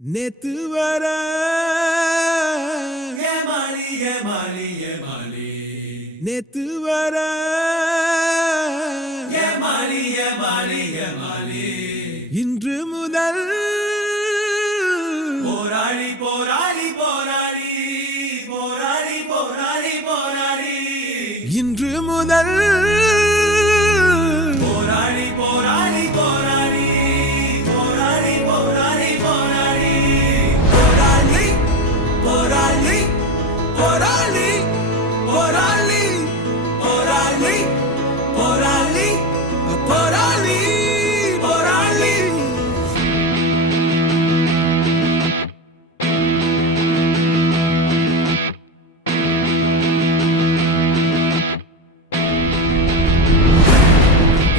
நேத்து வர நேத்து வர இன்று முதல் போராளி போராளி போராளி போராளி போராளி போராளி இன்று முதல் போராளி போராளி போராளி போராளி போராளி போராளி போராளி போராளி போராளி போராளி போராளி போராளி போராளி போராளி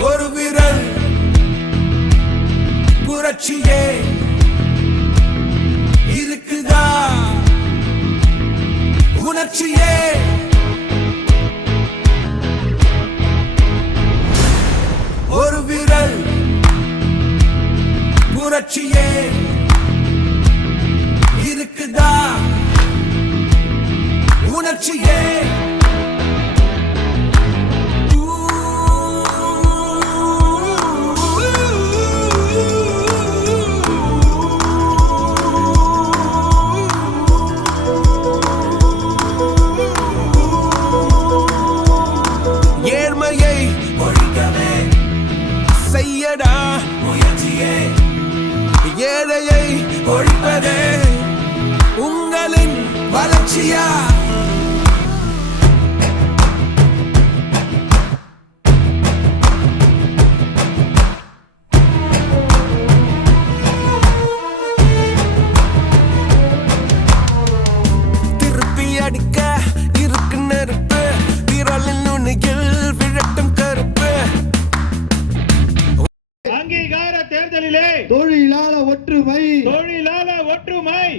ஒரு விரல் புரட்சியே இருக்குதா உணர்ச்சியே ஒரு விரல் புரட்சியே இருக்குதா உணர்ச்சியே ஏழ்மையை ஒழிக்கவே செய்யடா முயற்சியே ஏழையை ஒழிப்பதே உங்களின் வளர்ச்சியா திருப்பி அடிக்க இருக்கு நெருப்பு விரலின் நுனியில் விழட்டும் கருப்பு. அங்கீகார தேர்தலிலே தொழிலாள ஒற்றுமை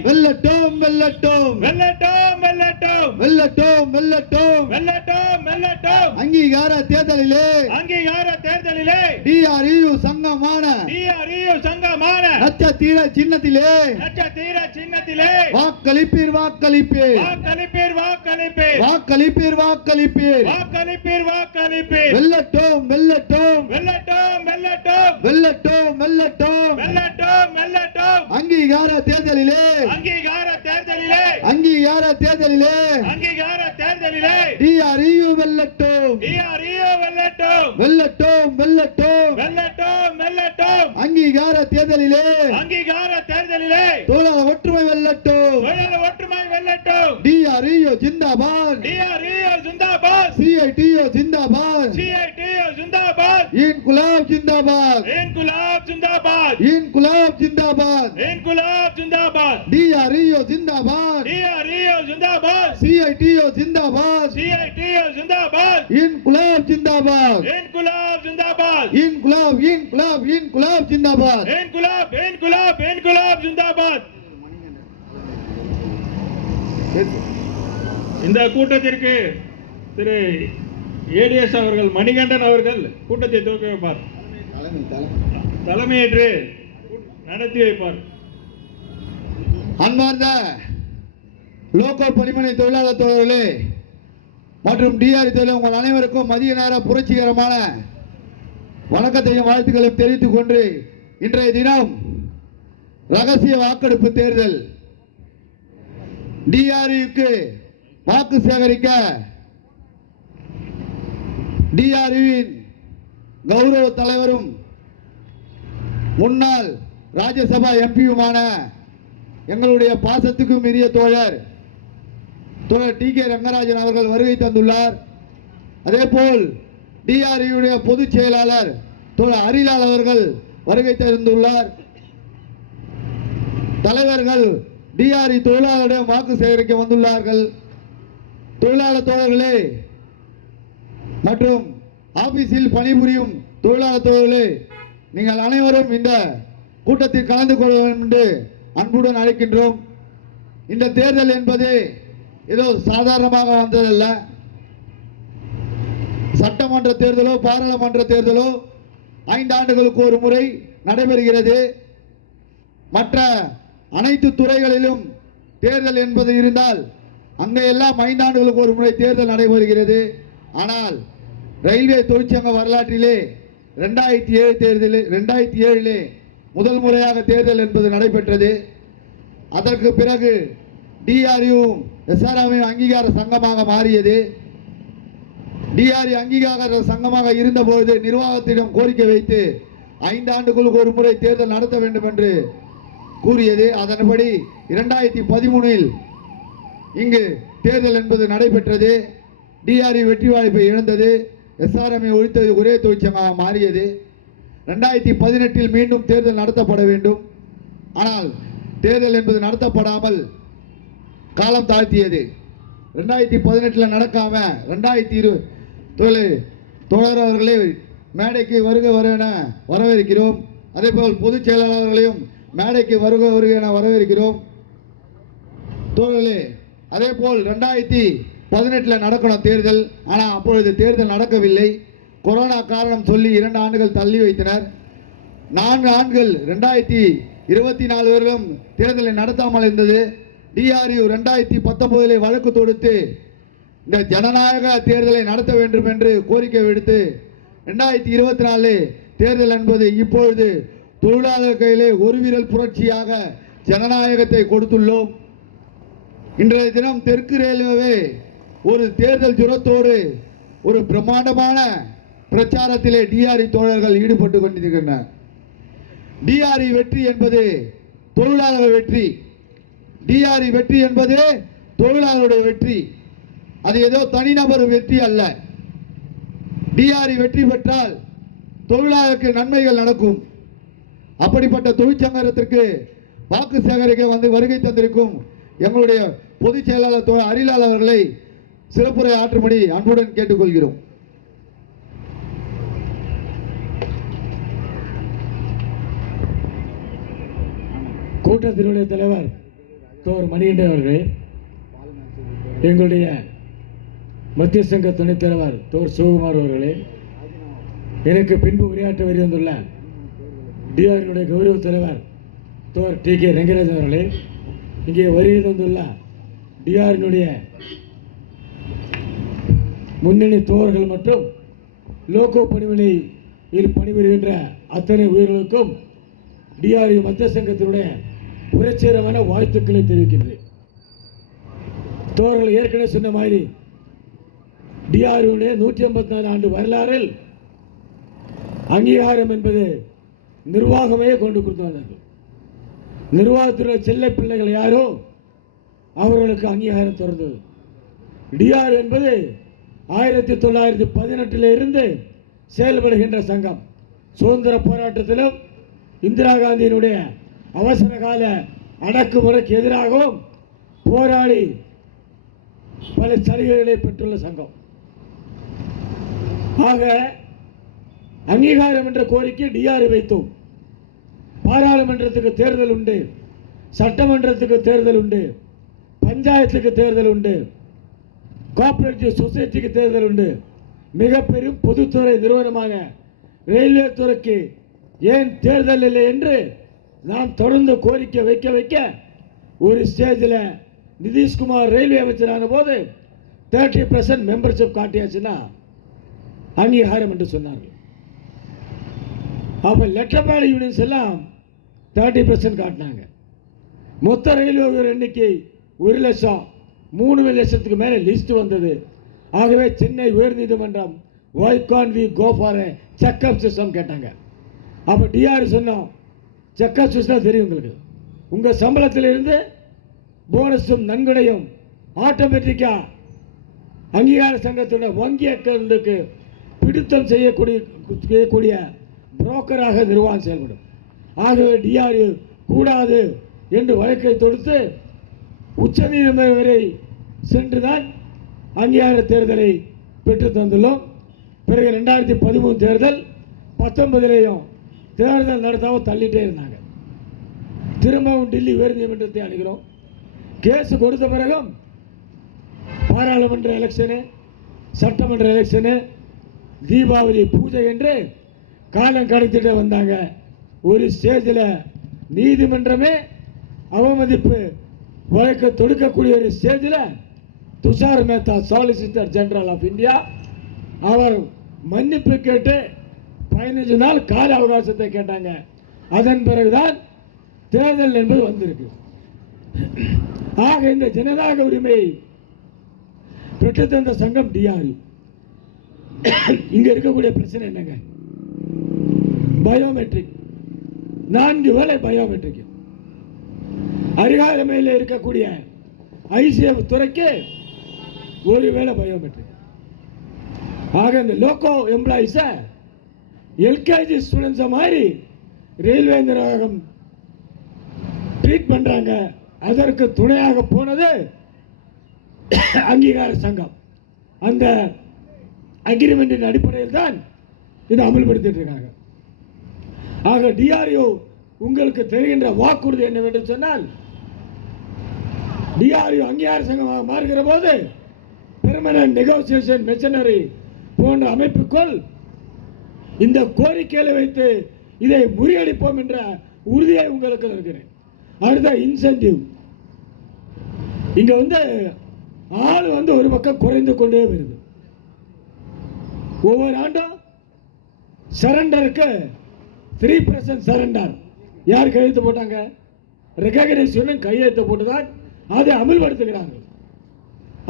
வெல்லட்டும் வெல்லட்டும் வெல்லட்டும் வெல்லட்டும் வெல்லட்டும் வெல்லட்டும் வெல்லட்டும் வெல்லட்டும் அங்கீகார தேர்தலிலே அங்கீகார தேர்தலிலே DRU சங்கமான DRU சங்கமான நட்சத்திர சின்னத்திலே நட்சத்திர சின்னத்திலே வாக்களிப்பீர் வாக்களிப்பீர் வாக்களிப்பீர் வாக்களிப்பீர் வாக்களிப்பீர் வாக்களிப்பீர் வாக்களிப்பீர் வாக்களிப்பீர் வெல்லட்டும் வெல்லட்டும் வெல்லட்டும் வெல்லட்டும் வெல்லட்டும் வெல்லட்டும் வெல்லட்டும் வெல்லட்டும் அங்கீகார தேர்தலிலே அங்கீகார தேர்தலிலே அங்கீகார தேர்தலிலே அங்கீகார தேர்தலிலே DRU வெல்லட்டும் DRU வெல்லட்டும் வெல்லட்டும் வெல்லட்டும் வெல்லட்டும் வெல்லட்டும் அங்கீகார தேர்தலிலே அங்கீகார தேர்தலிலே தொழிலாளர் ஒற்றுமை வெல்லட்டும் தொழிலாளர் ஒற்றுமை வெல்லட்டும் DRU zindabad DRU zindabad CITU zindabad CITU zindabad Inquilab zindabad Inquilab zindabad Inquilab zindabad Inquilab zindabad DRU zindabad DRU zindabad CITU zindabad CITU zindabad Inquilab zindabad Inquilab zindabad Inquilab Inquilab Inquilab zindabad Inquilab Inquilab Inquilab zindabad. இந்த கூட்டத்திற்கு திரு ஏடிஎஸ் அவர்கள் மணிகண்டன் அவர்கள் கூட்டத்தை துவக்கி வைப்பார், தலைமையேற்று நடத்தி வைப்பார். அன்பார்ந்த லோக்கல் பணிமனை தொழிலாளர் தோழர்களே மற்றும் டிஆர் தொழில் உங்கள் அனைவருக்கும் மதிய நேர புரட்சிகரமான வணக்கத்தையும் வாழ்த்துக்களையும் தெரிவித்துக் கொண்டு இன்றைய தினம் ரகசிய வாக்கெடுப்பு தேர்தல் டிஆர்யூக்கு வாக்கு சேகரிக்க டிஆர்யூவின் கௌரவ தலைவரும் முன்னாள் ராஜ்யசபா எம்பியுமான எங்களுடைய பாசத்துக்கு மீறிய தோழர் TK ரங்கராஜன் அவர்கள் வருகை தந்துள்ளார். அதேபோல் டிஆர்யூடைய பொதுச் செயலாளர் தோழர் ஹரிலால் அவர்கள் வருகை தந்துள்ளார். தலைவர்கள் டிஆர்யூ தொழிலாளரிடம் வாக்கு சேகரிக்க வந்துள்ளார்கள். தொழிலாளர் தோழர்களே மற்றும் ஆபீஸில் பணிபுரியும் தொழிலாளர் தோழர்களே, நீங்கள் அனைவரும் இந்த கூட்டத்தில் கலந்து கொள்ள வேண்டும் என்று அன்புடன் அழைக்கின்றோம். இந்த தேர்தல் என்பது ஏதோ சாதாரணமாக வந்ததல்ல. சட்டமன்ற தேர்தலோ பாராளுமன்ற தேர்தலோ 5 ஆண்டுகளுக்கு ஒரு முறை நடைபெறுகிறது. மற்ற அனைத்து துறைகளிலும் தேர்தல் என்பது இருந்தால் அங்கே எல்லாம் 5 ஆண்டுகளுக்கு ஒரு முறை தேர்தல் நடைபெறுகிறது. ஆனால் ரயில்வே தொழிற்சங்க வரலாற்றிலே 2007 முதல் முறையாக தேர்தல் என்பது நடைபெற்றது. அதற்கு பிறகு டிஆர்யூ எஸ்ஆர்எம் அங்கீகார சங்கமாக மாறியது. டிஆர்யூ அங்கீகார சங்கமாக இருந்தபோது நிர்வாகத்திடம் கோரிக்கை வைத்து 5 ஆண்டுகளுக்கு ஒரு முறை தேர்தல் நடத்த வேண்டும் என்று கூறியது. அதன்படி 2013 இங்கு தேர்தல் என்பது நடைபெற்றது. டிஆர்யூ வெற்றி வாய்ப்பை இழந்தது. எஸ்ஆர்எம்ஐ ஒழித்தது, ஒரே தொழிற்சங்கமாக மாறியது. 2018 மீண்டும் தேர்தல் நடத்தப்பட வேண்டும். ஆனால் தேர்தல் என்பது நடத்தப்படாமல் காலம் தாழ்த்தியது. 2018 நடக்காம 2020 தோழர் அவர்களை மேடைக்கு வருக என வரவேற்கிறோம். அதேபோல் பொதுச் செயலாளர்களையும் மேடைக்கு வருக என வரவேற்கிறோம். தோழர்களே, அதேபோல் 2018 நடக்கணும் தேர்தல். ஆனால் அப்பொழுது தேர்தல் நடக்கவில்லை. கொரோனா காரணம் சொல்லி 2 ஆண்டுகள் தள்ளி வைத்தனர். 4 ஆண்டுகள் 2024 வரையிலும் தேர்தலை நடத்தாமல் இருந்தது. டிஆர்யூ 2019 வழக்கு தொடுத்து இந்த ஜனநாயக தேர்தலை நடத்த வேண்டும் என்று கோரிக்கை விடுத்து 2024 தேர்தல் என்பது இப்பொழுது தொழிலாளர் கையிலே ஒரு விரல் புரட்சியாக ஜனநாயகத்தை கொடுத்துள்ளோம். இன்றைய தினம் தெற்கு ரயில்வே ஒரு தேர்தல் ஜுரத்தோடு ஒரு பிரம்மாண்டமான பிரச்சாரத்திலே டிஆர்இ தோழர்கள் ஈடுபட்டு கொண்டிருக்கின்றனர். டிஆர்இ வெற்றி என்பது தொழிலாளர் வெற்றி. டிஆர்இ வெற்றி என்பது தொழிலாளருடைய வெற்றி. அது ஏதோ தனிநபர் வெற்றி அல்ல. டிஆர்இ வெற்றி பெற்றால் தொழிலாளருக்கு நன்மைகள் நடக்கும். அப்படிப்பட்ட தொழிற்சங்கத்திற்கு வாக்கு சேகரிக்க வருகை தந்திருக்கும் எங்களுடைய பொதுச் செயலாளர் தோழர் அரிலால் அவர்களை சிறப்புரை ஆற்றும்படி அன்புடன் கேட்டுக்கொள்கிறோம். கூட்டத்தினுடைய தலைவர் தோழர் மணிகண்டன் அவர்களே, எங்களுடைய மத்திய சங்க துணைத் தலைவர் தோழர் சிவகுமார் அவர்களே, எனக்கு பின்பு உரையாற்ற வந்துள்ள டிஆர்னுடைய கௌரவ தலைவர் தோழர் டி.கே. ரங்கராஜன் அவர்களே, இங்கே வருகை தந்துள்ள டிஆர்னுடைய முன்னணி தோழர்கள் மற்றும் லோகோ பணிமனையில் பணிபுரிகின்ற அத்தனை உயிர்களுக்கும் டிஆர்யூ மத்திய சங்கத்தினுடைய புரட்சிகரமான வாழ்த்துக்களை தெரிவிக்கின்றேன். தோழர்கள் ஏற்கனவே சொன்ன மாதிரி டிஆர்யூடைய 154 ஆண்டு வரலாறில் அங்கீகாரம் என்பது நிர்வாகமே கொண்டு கொடுத்து வந்தார்கள். நிர்வாகத்தினுடைய செல்ல பிள்ளைகள் யாரோ அவர்களுக்கு அங்கீகாரம் தொடர்ந்தது. டிஆர் என்பது 1918 இருந்து செயல்படுகின்ற சங்கம். சுதந்திர போராட்டத்திலும் இந்திரா காந்தியினுடைய அவசர கால அடக்குமுறைக்கு எதிராகவும் போராடி பல சலுகைகளை பெற்றுள்ள சங்கம். ஆக அங்கீகாரம் என்ற கோரிக்கை டிஆர் வைத்தோம். பாராளுமன்றத்துக்கு தேர்தல் உண்டு, சட்டமன்றத்துக்கு தேர்தல் உண்டு, பஞ்சாயத்துக்கு தேர்தல் உண்டு, கோஆபரேட்டிவ் சொசைட்டிக்கு தேர்தல் உண்டு. மிக பெரும் பொதுத்துறை நிறுவனமான ரயில்வே துறைக்கு ஏன் தேர்தல் இல்லை என்று நாம் தொடர்ந்து கோரிக்கை வைக்க ஒரு ஸ்டேஜில் நிதிஷ்குமார் ரயில்வே அமைச்சரான போது 30% மெம்பர்ஷிப் காட்டியாச்சுன்னா அங்கீகாரம் என்று சொன்னார்கள். அப்போ லெட்டர்பேட் யூனியன்ஸ் எல்லாம் 30% காட்டினாங்க. மொத்த ரயில்வே எண்ணிக்கை 1 லட்சம், 3 லட்சத்துக்கு மேலே லிஸ்ட் வந்தது. ஆகவே சென்னை உயர்நீதிமன்றம் why can't we go for a check-up system கேட்டாங்க. அப்போ டிஆர் சொன்னோம், செக்அப் சிஸ்டம் தெரியும் உங்களுக்கு, உங்கள் சம்பளத்திலிருந்து போனஸும் நன்கொடையும் ஆட்டோமேட்டிக்காக அங்கீகார சங்கத்தோட வங்கி அக்கௌண்ட்டுக்கு பிடித்தம் செய்யக்கூடிய புரோக்கராக நிர்வாகம் செயல்படும். ஆகவே டிஆர்யூ கூடாது என்று வழக்கை தொடுத்து உச்சநீதிமன்றம் வரை சென்றுதான் அங்கீகார தேர்தலை பெற்று தந்துள்ளோம். பிறகு 2013 தேர்தல் 19 தேர்தல் நடத்தாமல் தள்ளிட்டே இருந்தாங்க. திரும்பவும் டெல்லி உயர்நீதிமன்றத்தை அணுகிறோம். கேஸ் கொடுத்த பிறகும் பாராளுமன்ற எலெக்ஷனு, சட்டமன்ற எலெக்ஷனு, தீபாவளி பூஜை என்று காலம் கடத்திட்டு வந்தாங்க. ஒரு ஸ்டேஜில் நீதிமன்றமே அவமதிப்பு வழக்கு தொடுக்கக்கூடிய ஒரு ஸ்டேஜில் Tushar Mehta solicitor general of India அவர் மன்னிப்பு கேட்டு 15 நாள் கால அவகாசத்தை கேட்டாங்க. அதன் பிறகுதான் தேர்தல் என்பது வந்திருக்கு. ஆக இந்த ஜனநாயக உரிமையை பெற்றுத்தந்த சங்கம் டிஆர்யு. இங்க இருக்கக்கூடிய பிரச்சனை என்னங்க? பயோமெட்ரிக், 4 வேளை பயோமெட்ரிக். அருகாமையில் இருக்கக்கூடிய ஐசிஎஃப் துறைக்கு 1 வேளை பயோமெட்ரிக். ஆக இந்த லோகோ எம்ப்ளாயிஸை எல்கேஜி ஸ்டூடெண்ட்ஸை மாதிரி ரயில்வே நிர்வாகம் ட்ரீட் பண்றாங்க. அதற்கு துணையாக போனது அங்கீகார சங்கம். அந்த அக்ரிமெண்டின் அடிப்படையில் தான் இதை அமல்படுத்திட்டு இருக்காங்க. ஆக டிஆர்யு உங்களுக்கு தெரிகின்ற வாக்குறுதி என்னவென்று சொன்னால், டிஆர்யு அங்கீகார சங்கமாக மாறுகிற போது பெர்மனன்ட் நெகோசியேஷன் மெஷினரி போன்ற அமைப்புக்குள் இந்த கோரிக்கைகளை வைத்து இதை முறியடிப்போம் என்ற உறுதியை உங்களுக்கு இருக்கிறேன். அடுத்த இன்சென்டிவ், இங்க ஆள் ஒரு பக்கம் குறைந்து கொண்டே வருது. ஒவ்வொரு ஆண்டும் சரண்டருக்கு 3% சரண்டர் யார் கையெழுத்து போட்டாங்க? ரெகக்னைசேஷன் கையெழுத்து போட்டுதான் அதை அமல்படுத்துகிறார்கள்.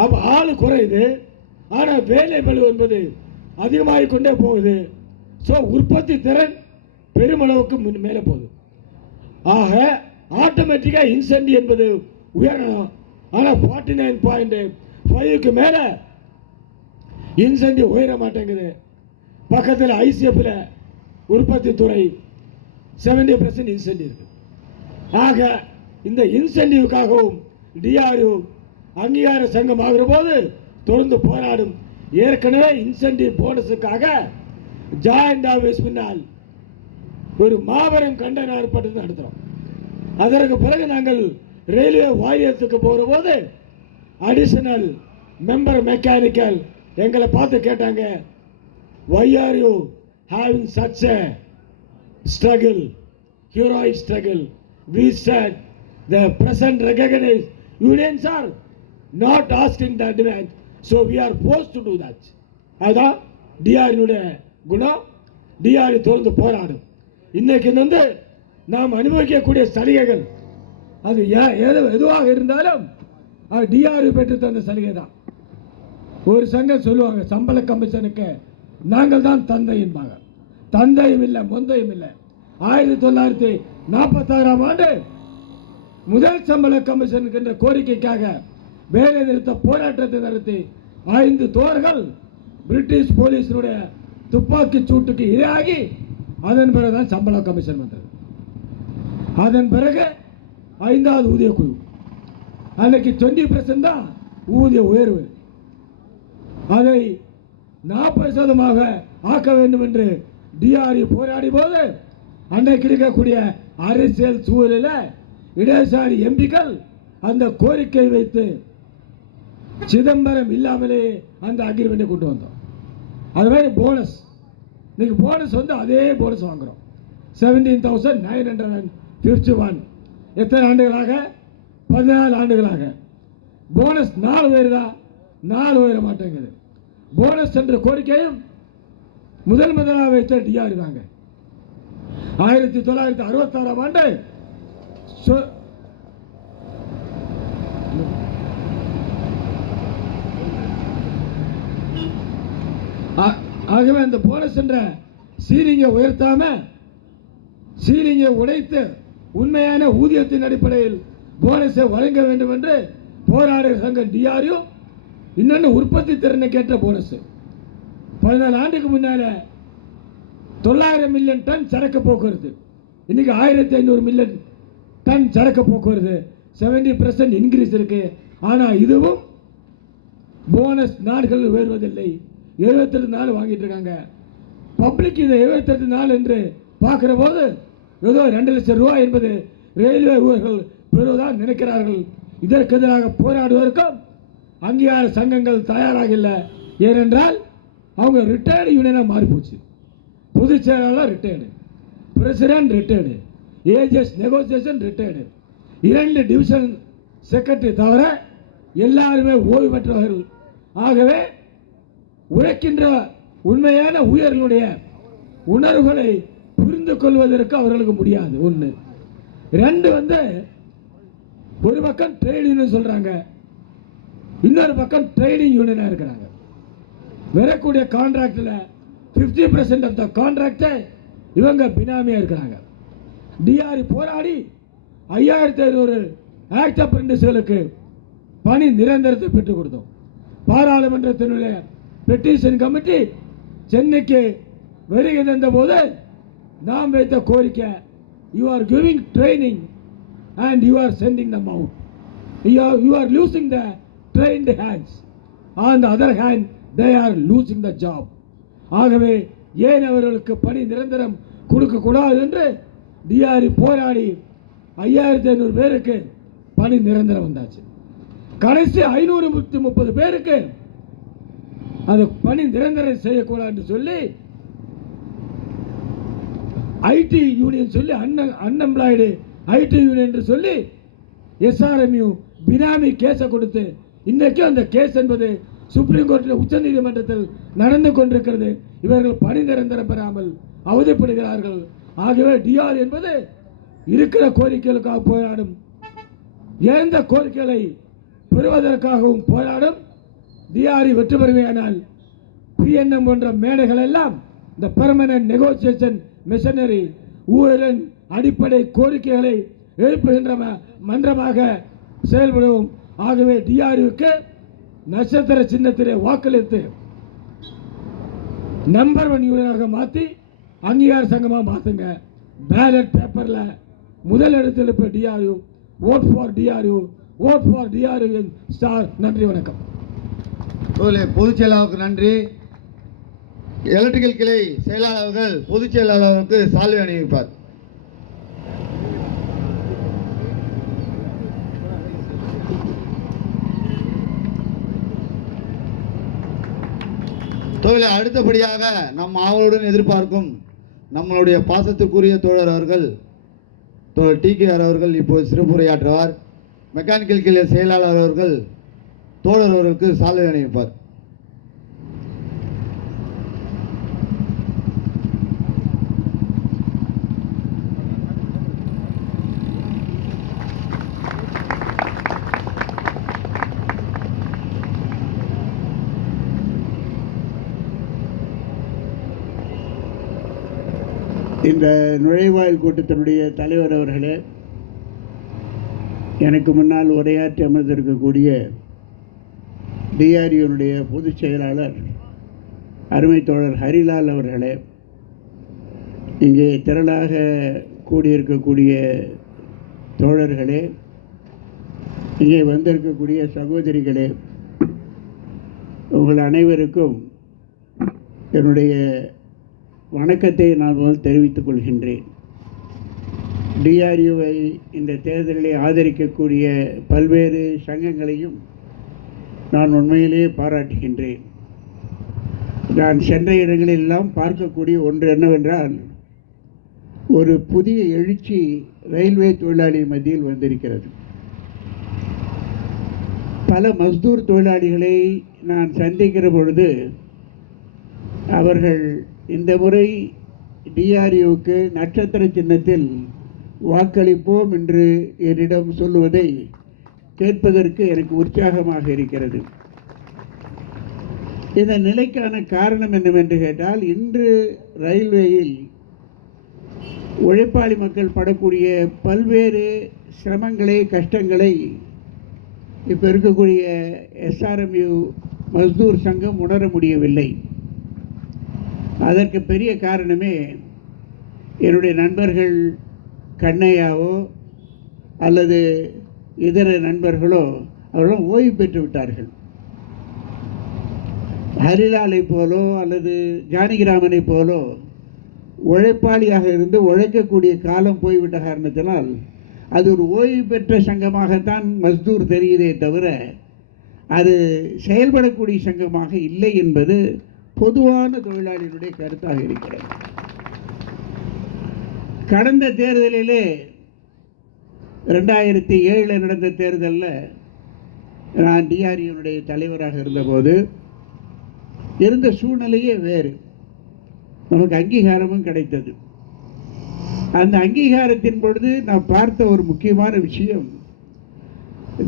அப்ப ஆள் குறையுது, ஆனால் வேலை பளு என்பது அதிகமாகிக் கொண்டே போகுது. ஸோ உற்பத்தி திறன் பெருமளவுக்கு மேலே போகுது. ஆக ஆட்டோமேட்டிக்காக இன்சென்டிவ் என்பது உயரணும். ஆனால் 49.5க்கு மேலே இன்சென்டிவ் உயர மாட்டேங்குது. பக்கத்தில் ஐசிஎஃப்ல உற்பத்தி துறை 70% இன்சென்டிவ் இருக்கு. ஆக இந்த இன்சென்டிவ்காகவும் டிஆர்யு அங்கீகார சங்கம் ஆகிற போது தொடர்ந்து போராடும். ஏற்கனவே இன்சென்டிவ் போனஸுக்காக ஜாயிண்ட் ஆபீஸ் முன்னால் ஒரு மாபெரும் கண்டன ஆர்ப்பாட்டத்தை நடத்துகிறோம். அதற்கு பிறகு நாங்கள் ரயில்வே வாரியத்துக்கு போகிற போது அடிஷனல் மெம்பர் மெக்கானிக்கல் எங்களை பார்த்து கேட்டாங்க, why are you having such a struggle, heroic struggle? We said the present recognized unions are not asking that demand, so we are forced to do that. அதான் டிஆர்னுடைய குணம். TR தொடர்ந்து போராடும். இன்னைக்கு நாம் அனுபவிக்கக்கூடிய சலுகைகள் அது எதுவாக இருந்தாலும் அது டிஆர் பெற்று தந்த சலுகை தான். ஒரு சங்கம் சொல்லுவாங்க, சம்பள கமிஷனுக்கு நாங்கள் தான் தந்தை என்பாங்க. தந்தையும் இல்லை, மொந்தையும் இல்லை. 1946ஆம் ஆண்டு முதல் சம்பள கமிஷனுக்கு என்ற கோரிக்கைக்காக வேலை நிறுத்த போராட்டத்தை நடத்தி 5 தோழர்கள் பிரிட்டிஷ் போலீஸினுடைய துப்பாக்கி சூட்டுக்கு இரையாகி அதன் பிறகுதான் சம்பள கமிஷன் வந்தது. அதன் பிறகு 5வது ஊதிய குழு, அன்னைக்கு 20% தான் ஊதிய உயர்வு. அதை 40% ஆக்க வேண்டும் என்று டிஆர்யு போராடி போது அன்னைக்கு இருக்கக்கூடிய அரசியல் சூழலில் இடதுசாரி எம்பிக்கள் அந்த கோரிக்கை வைத்து சிதம்பரம் இல்லாமலே அந்த அக்ரிமெண்ட்டை கொண்டு வந்தோம். அதுவே போனஸ், இன்னைக்கு போனஸ் அதே போனஸ் வாங்குறோம். 17,951. எத்தனை ஆண்டுகளாக? 14 ஆண்டுகளாக. போனஸ் 4 உயருதா? 4 உயர மாட்டேங்குது. போனஸ் என்ற கோரிக்கையும் முதலாக வைத்த டிஆர் தாங்க. 1966ஆம் ஆண்டு ஆகவே அந்த போனஸ் என்ற சீலிங்கை உயர்த்தாம சீலிங்கை உடைத்து உண்மையான ஊதியத்தின் அடிப்படையில் போனஸை வழங்க வேண்டும் என்று போராடுகிற சங்கம் டிஆர்யு. இன்னொன்று உற்பத்தி திறனை கேட்ட போனஸ். 14 ஆண்டுக்கு முன்னால 900 மில்லியன் டன் சரக்கு போக்குவரத்து, இன்னைக்கு 1500 மில்லியன் டன் சரக்கு போக்குவரத்து, 70% இன்க்ரீஸ் இருக்கு. ஆனால் இதுவும் போனஸ் நாடுகள் உயர்வதில்லை. 78 நாள் வாங்கிட்டு இருக்காங்க. பப்ளிக் இதை 78 நாள் என்று பார்க்கிற போது ஏதோ 2 லட்சம் ரூபாய் என்பது ரயில்வே ஊழியர்கள் பெறுவதாக நினைக்கிறார்கள். இதற்கு எதிராக போராடுவதற்கும் அங்கீகார சங்கங்கள் தயாராக இல்லை. ஏனென்றால் அவங்க ரிட்டையர்டு யூனியனாக மாறிப்போச்சு. பொதுச் செயலாளர் ரிட்டையர்டு, பிரசிடென்ட் ரிட்டையர்டு, ஏஜஸ் நெகோசியேஷன் ரிட்டையர்டு. 2 டிவிஷன் செக்ரட்டரி தவிர எல்லாருமே ஓய்வு பெற்றவர்கள். ஆகவே உழைக்கின்ற உண்மையான ஊழியர்களுடைய உணர்வுகளை புரிந்து கொள்வதற்கு அவர்களுக்கு முடியாது. 1. 2 ஒரு பக்கம் ட்ரேட் யூனியன் சொல்றாங்க, இன்னொரு பக்கம் ட்ரேடிங் யூனியனா இருக்கிறாங்க. வரக்கூடிய கான்ட்ராக்டில் 50% ஆஃப் த கான்ட்ராக்டை இவங்க பினாமியா இருக்கிறாங்க. டிஆர்இ போராடி 5500 ஆக்ட் அப்ரெண்டிஸ்களுக்கு பணி நிரந்தரத்தை பெற்றுக் கொடுத்தோம். பாராளுமன்றத்தினுடைய பெட்டிஷன் கமிட்டி சென்னைக்கு வருகை தந்த போது நாம் வைத்த கோரிக்கை, you are giving training and you are sending them out, you are losing the trained hands, on the other hand they are losing the job. ஆகவே ஏன் அவர்களுக்கு பணி நிரந்தரம் கொடுக்கக்கூடாது என்று டிஆர்இ போராடி 5500 பேருக்கு பணி நிரந்தரம் வந்தாச்சு. கடைசி 530 பேருக்கு அது பணி நிரந்தரம் செய்யக்கூடாது என்று சொல்லி ஐடி யூனியன் சொல்லி அன்எம்ப்ளாய்டு ஐடி யூனியன் என்று சொல்லி எஸ்ஆர்எம்யூ பினாமி கேஸை கொடுத்து இன்னைக்கு அந்த கேஸ் என்பது சுப்ரீம் கோர்ட்டில் உச்ச நீதிமன்றத்தில் நடந்து கொண்டிருக்கிறது. இவர்கள் பணி நிரந்தரம் பெறாமல் அவதிப்படுகிறார்கள். ஆகவே டிஆர் என்பது இருக்கிற கோரிக்கைகளுக்காக போராடும், எந்த கோரிக்கைகளை பெறுவதற்காகவும் போராடும். டிஆர்இ வெற்றி பெறுமையானால் பிஎன்எம் போன்ற மேடைகள் எல்லாம் இந்த பெர்மனன்ட் நெகோசியேஷன் மிஷனரி ஊழலின் அடிப்படை கோரிக்கைகளை எழுப்புகின்ற மன்றமாக செயல்படுவோம். ஆகவே டிஆர்இக்கு நட்சத்திர சின்னத்திலே வாக்களித்து நம்பர் 1 யூனியனாக மாற்றி அங்கீகார சங்கமாக மாற்றுங்க. பேலட் பேப்பரில் முதல் இடத்தில் இப்போ TRU, vote for TRU, vote for TRU star. நன்றி, வணக்கம். பொதுச் செயலாளருக்கு நன்றி. எலக்ட்ரிக்கல் கிளை செயலாளர்கள் பொதுச் செயலாளருக்கு சால்வை அணிவிப்பார். அடுத்தபடியாக நம் ஆவலுடன் எதிர்பார்க்கும் நம்மளுடைய பாசத்திற்குரிய தோழர் அவர்கள் தோழர் TKR அவர்கள் இப்போது சிறப்புரையாற்றுவார். மெக்கானிக்கல் கிளை செயலாளர் அவர்கள் தோழர் அவர்களுக்கு சால்வை அணிவிப்பார். இந்த நுழைவாயில் கூட்டத்தினுடைய தலைவர் அவர்களே, எனக்கு முன்னால் உரையாற்றி அமர்ந்திருக்கக்கூடிய டிஆர்யூனுடைய பொதுச் செயலாளர் அருமை தோழர் ஹரிலால் அவர்களே, இங்கே திரளாக கூடியிருக்கக்கூடிய தோழர்களே, இங்கே வந்திருக்கக்கூடிய சகோதரிகளே, உங்கள் அனைவருக்கும் என்னுடைய வணக்கத்தை நான் முதல் தெரிவித்துக் கொள்கின்றேன். டிஆர்யூவை இந்த தேர்தலில் ஆதரிக்கக்கூடிய பல்வேறு சங்கங்களையும் நான் உண்மையிலேயே பாராட்டுகின்றேன். நான் சென்ற இடங்களெல்லாம் பார்க்கக்கூடிய ஒன்று என்னவென்றால், ஒரு புதிய எழுச்சி ரயில்வே தொழிலாளி மத்தியில் வந்திருக்கிறது. பல மஸ்தூர் தொழிலாளிகளை நான் சந்திக்கிற பொழுது அவர்கள் இந்த முறை டிஆர்யூவுக்கு நட்சத்திர சின்னத்தில் வாக்களிப்போம் என்று என்னிடம் சொல்லுவதை கேட்பதற்கு எனக்கு உற்சாகமாக இருக்கிறது. இந்த நிலைக்கான காரணம் என்னவென்று கேட்டால், இன்று ரயில்வேயில் உழைப்பாளி மக்கள் படக்கூடிய பல்வேறு சிரமங்களை, கஷ்டங்களை இப்போ இருக்கக்கூடிய எஸ்ஆர்எம்யூ மஸ்தூர் சங்கம் உணர முடியவில்லை. அதற்கு பெரிய காரணமே என்னுடைய நண்பர்கள் கண்ணையாவோ அல்லது இதர நண்பர்களோ அவர்களும் ஓய்வு பெற்று விட்டார்கள். ஹரிலாலை போலோ அல்லது ஜானகிராமனை போலோ உழைப்பாளியாக இருந்து உழைக்கக்கூடிய காலம் போய்விட்ட காரணத்தினால் அது ஒரு ஓய்வு பெற்ற சங்கமாகத்தான் மஸ்தூர் தெரியுதே தவிர அது செயல்படக்கூடிய சங்கமாக இல்லை என்பது பொதுவான தொழிலாளிகளுடைய கருத்தாக இருக்கிறது. கடந்த தேர்தலிலே 2007 நடந்த தேர்தலில் நான் டிஆர்யூனுடைய தலைவராக இருந்தபோது இருந்த சூழ்நிலையே வேறு. நமக்கு அங்கீகாரமும் கிடைத்தது. அந்த அங்கீகாரத்தின் பொழுது நான் பார்த்த ஒரு முக்கியமான விஷயம்,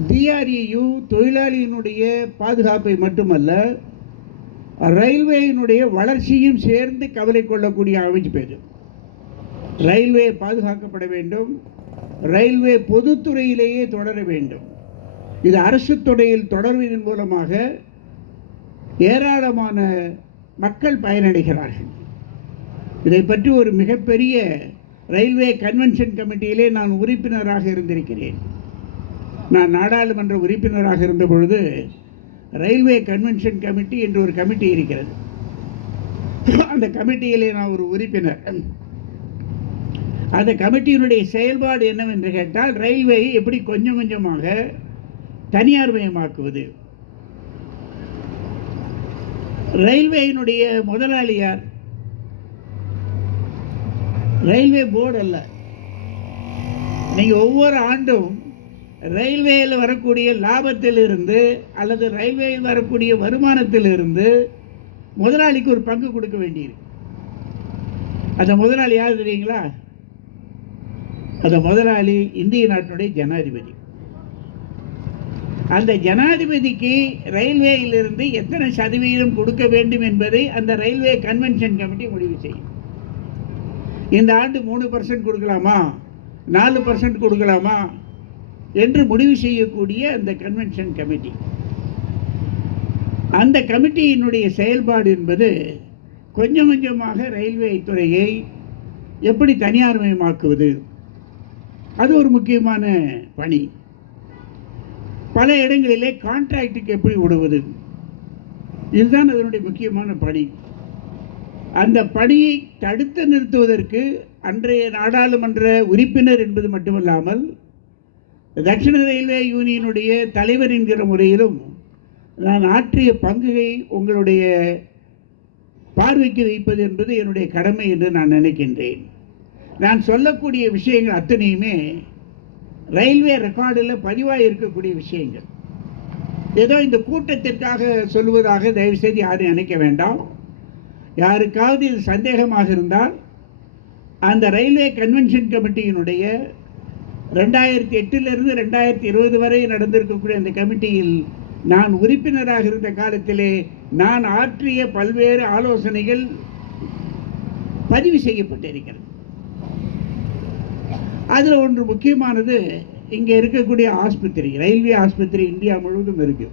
டிஆர்யூ தொழிலாளியினுடைய பாதுகாப்பை மட்டுமல்ல, ரயில்வேயினுடைய வளர்ச்சியும் சேர்ந்து கவலை கொள்ளக்கூடிய அமைப்பு இது. ரயில்வே பாதுகாக்கப்பட வேண்டும், ரயில்வே பொதுத்துறையிலேயே தொடர வேண்டும். இது அரசு துறையில் தொடர்வதன் மூலமாக ஏராளமான மக்கள் பயனடைகிறார்கள். இதை பற்றி ஒரு மிகப்பெரிய ரயில்வே கன்வென்ஷன் கமிட்டியிலே நான் உறுப்பினராக இருந்திருக்கிறேன். நான் நாடாளுமன்ற உறுப்பினராக இருந்த பொழுது ரயில்வே கன்வென்ஷன் கமிட்டி என்று ஒரு கமிட்டி இருக்கிறது. அந்த கமிட்டியிலே நான் ஒரு உறுப்பினர். அந்த கமிட்டியினுடைய செயல்பாடு என்னவென்று கேட்டால், ரயில்வேயை எப்படி கொஞ்சம் கொஞ்சமாக தனியார் மயமாக்குவது. ரயில்வேயினுடைய முதலாளி யார்? ரயில்வே போர்டு அல்ல. நீங்கள் ஒவ்வொரு ஆண்டும் ரயில்வேயில் வரக்கூடிய லாபத்திலிருந்து அல்லது ரயில்வேயில் வரக்கூடிய வருமானத்திலிருந்து முதலாளிக்கு ஒரு பங்கு கொடுக்க வேண்டியிருக்கு. அந்த முதலாளி யார் தெரியுங்களா? அந்த முதலாளி இந்திய நாட்டினுடைய ஜனாதிபதி. அந்த ஜனாதிபதிக்கு ரயில்வேயிலிருந்து எத்தனை சதவீதம் கொடுக்க வேண்டும் என்பதை அந்த ரயில்வே கன்வென்ஷன் கமிட்டி முடிவு செய்யும். இந்த ஆண்டு 3% கொடுக்கலாமா, 4% கொடுக்கலாமா என்று முடிவு செய்யக்கூடிய அந்த கன்வென்ஷன் கமிட்டி. அந்த கமிட்டியினுடைய செயல்பாடு என்பது கொஞ்சம் கொஞ்சமாக ரயில்வே துறையை எப்படி தனியார்மயமாக்குவது, அது ஒரு முக்கியமான பணி. பல இடங்களிலே கான்ட்ராக்டுக்கு எப்படி விடுவது, இதுதான் அதனுடைய முக்கியமான பணி. அந்த பணியை தடுத்து நிறுத்துவதற்கு அன்றைய நாடாளுமன்ற உறுப்பினர் என்பது மட்டுமல்லாமல் தட்சிண ரயில்வே யூனியனுடைய தலைவர் என்கிற முறையிலும் நான் ஆற்றிய பங்கை உங்களுடைய பார்வைக்கு வைப்பது என்பது என்னுடைய கடமை என்று நான் நினைக்கின்றேன். நான் சொல்லக்கூடிய விஷயங்கள் அத்தனையுமே ரயில்வே ரெக்கார்டில் பதிவாக இருக்கக்கூடிய விஷயங்கள். ஏதோ இந்த கூட்டத்திற்காக சொல்லுவதாக தயவுசெய்து யாரும் நினைக்க வேண்டாம். யாருக்காவது இது சந்தேகமாக இருந்தால் அந்த ரயில்வே கன்வென்ஷன் கமிட்டியினுடைய 2008 2020 வரை நடந்திருக்கக்கூடிய அந்த கமிட்டியில் நான் உறுப்பினராக இருந்த காலத்திலே நான் ஆற்றிய பல்வேறு ஆலோசனைகள் பதிவு செய்யப்பட்டிருக்கிறது. அதில் ஒன்று முக்கியமானது, இங்கே இருக்கக்கூடிய ஆஸ்பத்திரி, ரயில்வே ஆஸ்பத்திரி இந்தியா முழுவதும் இருக்கு.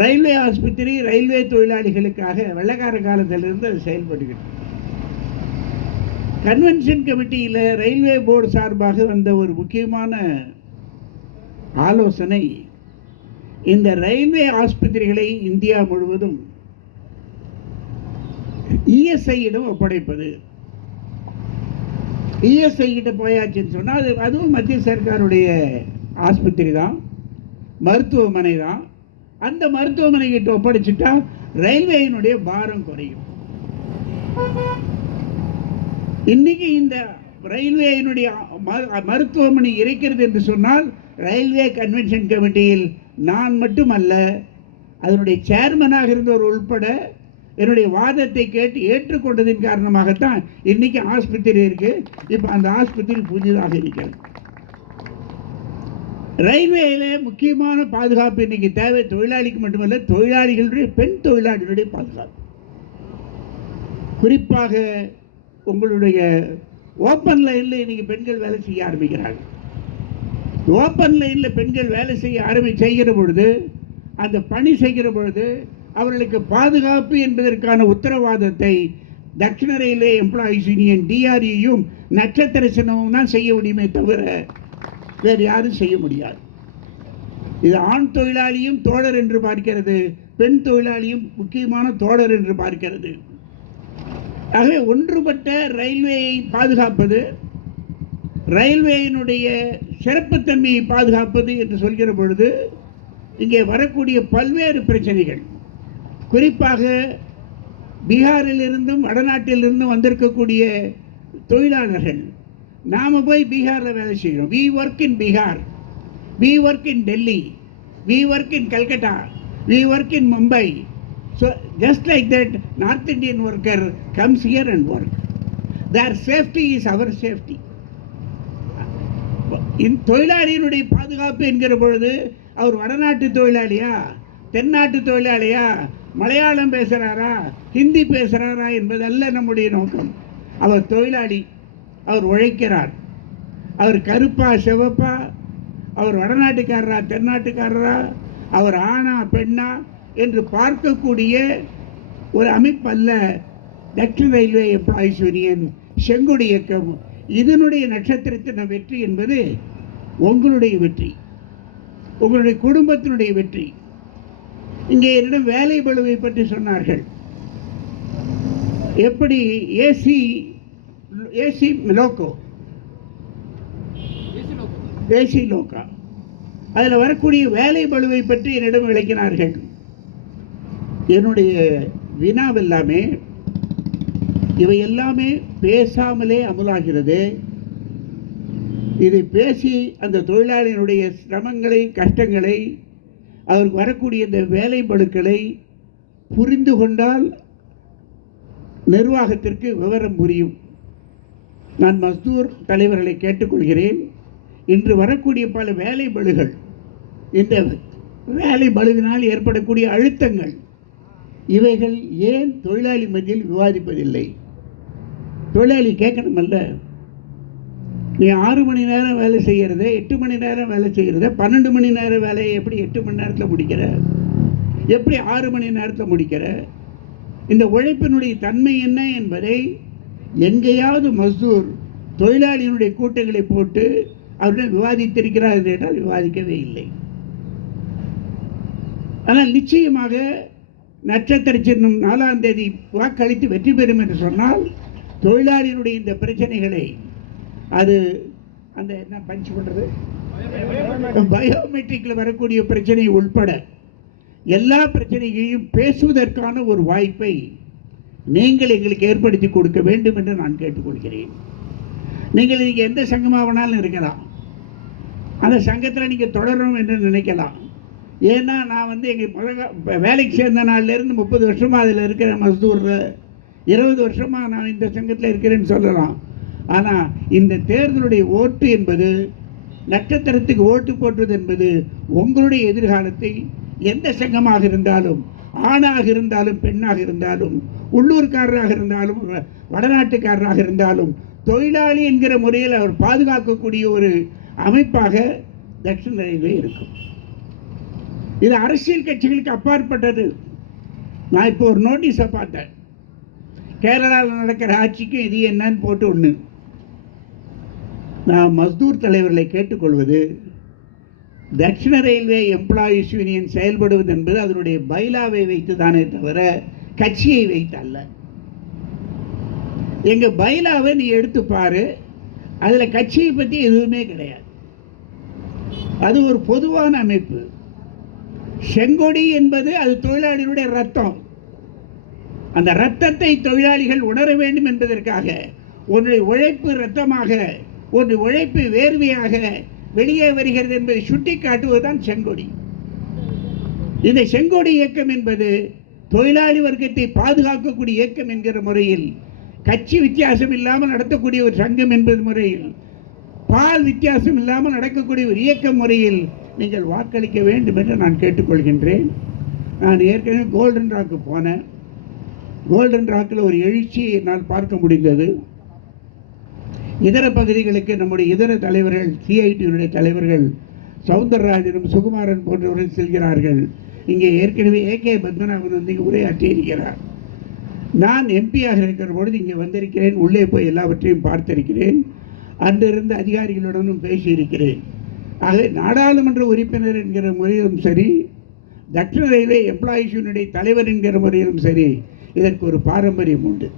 ரயில்வே ஆஸ்பத்திரி ரயில்வே தொழிலாளிகளுக்காக வெள்ளக்கார காலத்திலிருந்து அது செயல்படுகிறது. கன்வென்ஷன் கமிட்டியில் ரயில்வே போர்டு சார்பாக வந்த ஒரு முக்கியமான ஆலோசனை, இந்த ரயில்வே ஆஸ்பத்திரிகளை இந்தியா முழுவதும் இஎஸ்ஐயிடம் ஒப்படைப்பது. இஎஸ்ஐ கிட்ட போயாச்சுன்னு சொன்னால் அதுவும் மத்திய சர்க்காருடைய ஆஸ்பத்திரி தான், மருத்துவமனை தான். அந்த மருத்துவமனை கிட்ட ஒப்படைச்சிட்டா ரயில்வேயினுடைய பாரம் குறையும். இன்னைக்கு இந்த ரயில்வேயினுடைய மருத்துவமனை இருக்கிறது என்று சொன்னால் ரயில்வே கன்வென்ஷன் கமிட்டியில் நான் மட்டுமல்ல, அதனுடைய சேர்மனாக இருந்தவர் உள்பட என்னுடைய வாதத்தை கேட்டு ஏற்றுக்கொண்டதின் காரணமாகத்தான் இன்னைக்கு ஆஸ்பத்திரி இருக்கு. இப்போ அந்த ஆஸ்பத்திரி புதிதாக இருக்கிறது. ரயில்வேயில முக்கியமான பாதுகாப்பு இன்னைக்கு தேவை தொழிலாளிக்கு மட்டுமல்ல, தொழிலாளிகளுடைய பெண் தொழிலாளிகளுடைய பாதுகாப்பு. குறிப்பாக உங்களுடைய ஓப்பன் லைனில் இன்னைக்கு பெண்கள் வேலை செய்ய ஆரம்பிக்கிறாங்க. ஓப்பன் லைனில் பெண்கள் வேலை செய்கிற பொழுது, அந்த பணி செய்கிற பொழுது அவர்களுக்கு பாதுகாப்பு என்பதற்கான உத்தரவாதத்தை தட்சிண ரயில்வே எம்ப்ளாயீஸ் யூனியன் டிஆர்யூயும் நட்சத்திர சின்னமும் தான் செய்ய முடியுமே தவிர வேறு யாரும் செய்ய முடியாது. இது ஆண் தொழிலாளியும் தோழர் என்று பார்க்கிறது, பெண் தொழிலாளியும் முக்கியமான தோழர் என்று பார்க்கிறது. ஆகவே ஒன்றுபட்ட ரயில்வேயை பாதுகாப்பது, ரயில்வேயினுடைய சிறப்புத்தன்மையை பாதுகாப்பது என்று சொல்கிற பொழுது இங்கே வரக்கூடிய பல்வேறு பிரச்சனைகள், குறிப்பாக பீகாரிலிருந்தும் வடநாட்டிலிருந்தும் வந்திருக்கக்கூடிய தொழிலாளர்கள் நாம் போய் பீகாரில் வேலை செய்கிறோம். We work in Bihar, we work in Delhi, we work in Calcutta, we work in Mumbai. So just like that North Indian worker comes here and work. Their safety is our safety. தொழிலாளியினுடைய பாதுகாப்பு என்கிற பொழுது அவர் வடநாட்டு தொழிலாளியா, தென்னாட்டு தொழிலாளியா, மலையாளம் பேசுகிறாரா, ஹிந்தி பேசுகிறாரா என்பதல்ல நம்முடைய நோக்கம். அவர் தொழிலாளி, அவர் உழைக்கிறார். அவர் கருப்பா சிவப்பா, அவர் வடநாட்டுக்காரரா தென்னாட்டுக்காரரா, அவர் ஆணா பெண்ணா என்று பார்க்கக்கூடிய ஒரு அமைப்பு அல்ல தட்சிண ரயில்வே எம்ப்ளாயிஸ் யூனியன், செங்கொடி இயக்கம். இதனுடைய நட்சத்திரத்தின வெற்றி என்பது உங்களுடைய வெற்றி, உங்களுடைய குடும்பத்தினுடைய வெற்றி. இங்கே என்னிடம் வேலை பளுவை பற்றி சொன்னார்கள். எப்படி ஏசி லோக்கா அதில் வரக்கூடிய வேலை பளுவை பற்றி என்னிடம் விளக்கினார்கள். என்னுடைய வினாவெல்லாமே இவை எல்லாமே பேசாமலே அமலாகிறது. இதை பேசி அந்த தொழிலாளியினுடைய சிரமங்களை, கஷ்டங்களை, அவருக்கு வரக்கூடிய இந்த வேலை பளுக்களை புரிந்து கொண்டால் நிர்வாகத்திற்கு விவரம் புரியும். நான் மஸ்தூர் தலைவர்களை கேட்டுக்கொள்கிறேன், இன்று வரக்கூடிய பல வேலை பளுகள், இந்த வேலை பளுவினால் ஏற்படக்கூடிய அழுத்தங்கள், இவைகள் ஏன் தொழிலாளி மத்தியில் விவாதிப்பதில்லை? தொழிலாளி கேட்கணுமல்ல, நீ 6 மணி நேரம் வேலை செய்கிறத, 8 மணி நேரம் வேலை செய்கிறத, 12 மணி நேரம் வேலையை எப்படி 8 மணி நேரத்தில் முடிக்கிற, எப்படி 6 மணி நேரத்தில் முடிக்கிற? இந்த உழைப்பினுடைய தன்மை என்ன என்பதை எங்கேயாவது மஸ்தூர் தொழிலாளியினுடைய கூட்டங்களை போட்டு அவருடன் விவாதித்திருக்கிறார் என்றால் விவாதிக்கவே இல்லை. ஆனால் நிச்சயமாக நட்சத்திர சின்னம் 4ஆம் தேதி வாக்களித்து வெற்றி பெறும் என்று சொன்னால் தொழிலாளியினுடைய இந்த பிரச்சனைகளை, அது அந்த என்ன பஞ்ச் பண்ணுறது, பயோமெட்ரிக்கில் வரக்கூடிய பிரச்சனை உள்பட எல்லா பிரச்சனைகளையும் பேசுவதற்கான ஒரு வாய்ப்பை நீங்கள் எங்களுக்கு ஏற்படுத்தி கொடுக்க வேண்டும் என்று நான் கேட்டுக்கொள்கிறேன். நீங்கள் நீங்கள் எந்த சங்கமாகனாலும் இருக்கலாம், அந்த சங்கத்தில் நீங்கள் தொடரணும் என்று நினைக்கலாம். ஏன்னா நான் வந்து எங்கள் வேலைக்கு சேர்ந்த நாள்லேருந்து 30 வருஷமாக அதில் இருக்கிற மஸ்தூரில் 20 வருஷமாக நான் இந்த சங்கத்தில் இருக்கிறேன்னு சொல்லலாம். ஆனால் இந்த தேர்தலுடைய ஓட்டு என்பது, நட்சத்திரத்துக்கு ஓட்டு போட்டுவது என்பது உங்களுடைய எதிர்காலத்தை எந்த சங்கமாக இருந்தாலும், ஆணாக இருந்தாலும் பெண்ணாக இருந்தாலும், உள்ளூர்காரராக இருந்தாலும் வடநாட்டுக்காரராக இருந்தாலும், தொழிலாளி என்கிற முறையில் அவர் பாதுகாக்கக்கூடிய ஒரு அமைப்பாக தட்சிண ரயில்வே இருக்கும். இது அரசியல் கட்சிகளுக்கு அப்பாற்பட்டது. நான் இப்போ ஒரு நோட்டீஸை பார்த்தேன், கேரளாவில் நடக்கிற ஆட்சிக்கும் இது என்னன்னு போட்டு ஒன்று. நான் மஸ்தூர் தலைவர்களை கேட்டுக்கொள்வது, தட்சிண ரயில்வே எம்ப்ளாயீஸ் யூனியன் செயல்படுவது என்பது அதனுடைய பைலாவை வைத்து தானே தவிர கட்சியை வைத்து அல்ல. எங்கள் பைலாவை நீ எடுத்து பாரு, அதில் கட்சியை பற்றி எதுவுமே கிடையாது. அது ஒரு பொதுவான அமைப்பு. செங்கொடி என்பது அது தொழிலாளிகளுடைய ரத்தம். அந்த ரத்தத்தை தொழிலாளிகள் உணர வேண்டும் என்பதற்காக ஒன்றை உழைப்பு ரத்தமாக, ஒன்று உழைப்பு வேர்வையாக வெளியே வருகிறது என்பதை சுட்டி காட்டுவதுதான் செங்கொடி. இந்த செங்கொடி இயக்கம் என்பது தொழிலாளி வர்க்கத்தை பாதுகாக்கக்கூடிய இயக்கம் என்கிற முறையில், கட்சி வித்தியாசம் இல்லாமல் நடத்தக்கூடிய ஒரு சங்கம் என்பது முறையில், பால் வித்தியாசம் இல்லாமல் நடக்கக்கூடிய ஒரு இயக்க முறையில் நீங்கள் வாக்களிக்க வேண்டும் என்று நான் கேட்டுக்கொள்கின்றேன். நான் ஏற்கனவே கோல்டன் ராக்கு போனேன். கோல்டன் ராக்கில் ஒரு எழுச்சியை என்னால் பார்க்க முடிந்தது. இதர பகுதிகளுக்கு நம்முடைய இதர தலைவர்கள், சிஐடியினுடைய தலைவர்கள் சவுந்தரராஜனும் சுகுமாரன் போன்றவர்கள் செல்கிறார்கள். இங்கே ஏற்கனவே ஏகே பத்மநாபன் வந்து இங்கே உரையாற்றி இருக்கிறார். நான் எம்பியாக இருக்கிற பொழுது இங்கே வந்திருக்கிறேன், உள்ளே போய் எல்லாவற்றையும் பார்த்திருக்கிறேன், அன்றிருந்த அதிகாரிகளுடனும் பேசியிருக்கிறேன். ஆகவே நாடாளுமன்ற உறுப்பினர் என்கிற முறையிலும் சரி, தட்சிண ரயில்வே எம்ப்ளாயீஸ் யூனியனுடைய தலைவர் என்கிற முறையிலும் சரி, இதற்கு ஒரு பாரம்பரியம் உண்டு.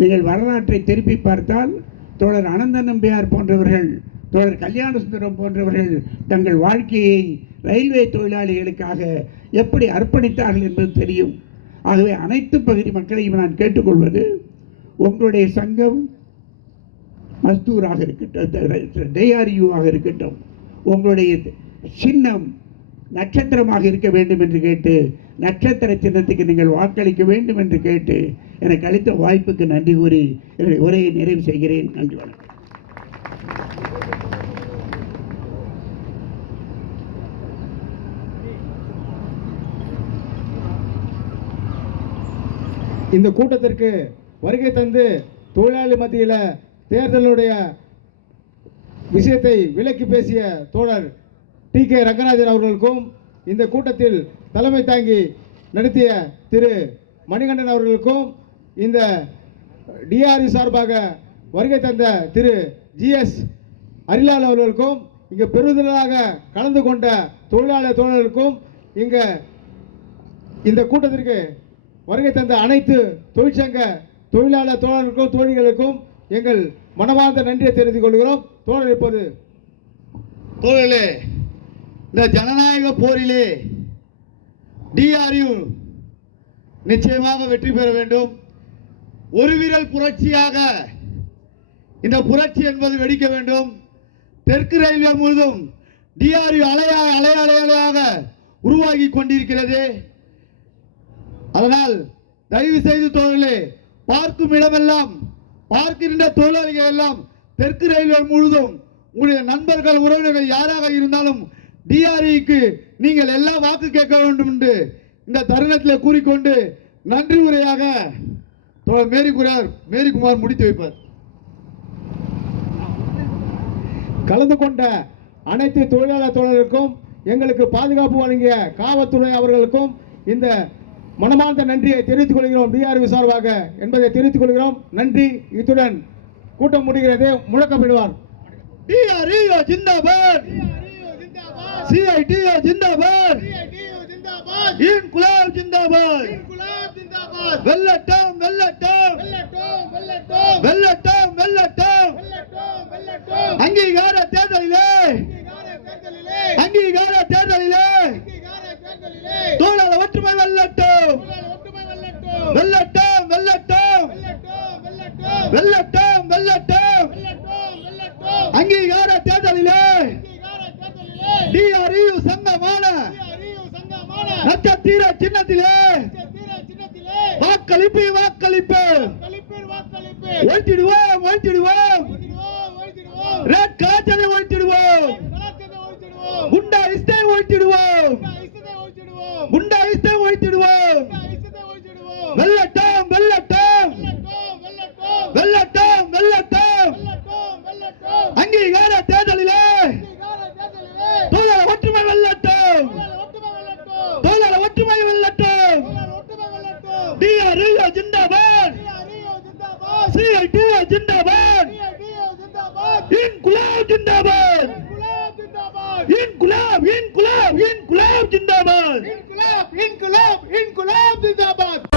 நீங்கள் வரலாற்றை திருப்பி பார்த்தால் தோழர் அனந்த நம்பியார் போன்றவர்கள், தோழர் கல்யாண சுந்தரம் போன்றவர்கள் தங்கள் வாழ்க்கையை ரயில்வே தொழிலாளிகளுக்காக எப்படி அர்ப்பணித்தார்கள் என்பது தெரியும். ஆகவே அனைத்து பகுதி மக்களையும் நான் கேட்டுக்கொள்வது, உங்களுடைய சங்கம் மஸ்தூராக இருக்கட்டும், டிஆர்யூவாக இருக்கட்டும், உங்களுடைய சின்னம் நட்சத்திரமாக இருக்க வேண்டும் என்று கேட்டு, நட்சத்திர சின்னத்துக்கு நீங்கள் வாக்களிக்க வேண்டும் என்று கேட்டு, எனக்கு அளித்த வாய்ப்புக்கு நன்றி கூறி என்னுடைய உரையை நிறைவு செய்கிறேன். நன்றி, வணக்கம். இந்த கூட்டத்திற்கு வருகை தந்து தொழிலாளி மத்தியில் தேர்தலுடைய விஷயத்தை விலக்கி பேசிய தோழர் டி.கே. ரங்கராஜன் அவர்களுக்கும், இந்த கூட்டத்தில் தலைமை தாங்கி நடத்திய திரு மணிகண்டன் அவர்களுக்கும், இந்த டிஆர்இ சார்பாக வருகை தந்த திரு ஜிஎஸ் அரிலால் அவர்களுக்கும், இங்கே பெருந்திரளாக கலந்து கொண்ட தொழிலாளர் தோழர்களுக்கும், இங்கே இந்த கூட்டத்திற்கு வருகை தந்த அனைத்து தொழிற்சங்க தொழிலாளர் தோழர்களுக்கும் தோழிகளுக்கும் எங்கள் மனமார்ந்த நன்றியை தெரிவித்துக் கொள்கிறோம். தோழர், இப்போது தோழர்களே, இந்த ஜனநாயக போரிலே டிஆர்யூ நிச்சயமாக வெற்றி பெற வேண்டும். ஒரு விரல் புரட்சியாக இந்த புரட்சி என்பது வெடிக்க வேண்டும். தெற்கு ரயில்வே முழுதும் டிஆர்யூ அலையாக உருவாகி கொண்டிருக்கிறது. அதனால் தயவு செய்து தோழர்களே, பார்க்கும் இடமெல்லாம், பார்க்கின்ற தொழிலாளிகள் எல்லாம் தெற்கு ரயில்வே முழுதும் உங்களுடைய நண்பர்கள், உறவினர்கள் யாராக இருந்தாலும் டிஆர்இக்கு நீங்கள் எல்லாம் வாக்கு கேட்க வேண்டும் என்று இந்த தருணத்தில் கூறிக்கொண்டு நன்றி உரையாக தோழர் மேரிகுமார் முடித்து வைப்பார். கலந்து கொண்ட அனைத்து தொழிலாளர் தோழர்களுக்கும், எங்களுக்கு பாதுகாப்பு வழங்கிய காவல்துறை அவர்களுக்கும் இந்த மனமார்ந்த நன்றியை தெரிவித்துக் கொள்கிறோம். டிஆர்இ சார்பாக என்பதை தெரிவித்துக் கொள்கிறோம். நன்றி. இத்துடன் கூட்டம் முடிகிறது. முழக்கமிடுவார். டிஆர்இ ஜிந்தாபாத், சிஐடியு ஜிந்தாபாத், இன்குலாப் ஜிந்தாபாத், வெல்லட்டும் வெல்லட்டும் வெல்லட்டும் வெல்லட்டும். அங்கீகார தேர்தலிலே தொழிலாளர் ஒற்றுமை வெல்லட்டும் வெல்லட்டும் வெல்லட்டும் வெல்லட்டும் வெல்லட்டும். அங்கீகார தேர்தலிலே டிஆர்இ சங்கமான நட்சத்திர சின்னத்திலே வாக்களிப்பு ஒழித்திடுவோம். ரெட் காய்ச்சலை ஒழித்திடுவோம். குண்டாயிஸ்தை ஒழித்திடுவோம். வெல்லட்டும் வெல்லட்டும். அங்கீகார தேர்தலிலே தொழிலாளர் ஒற்றுமை வெல்லட்டும். TRE zindabad, CITU zindabad, Inquilab zindabad, Inquilab zindabad.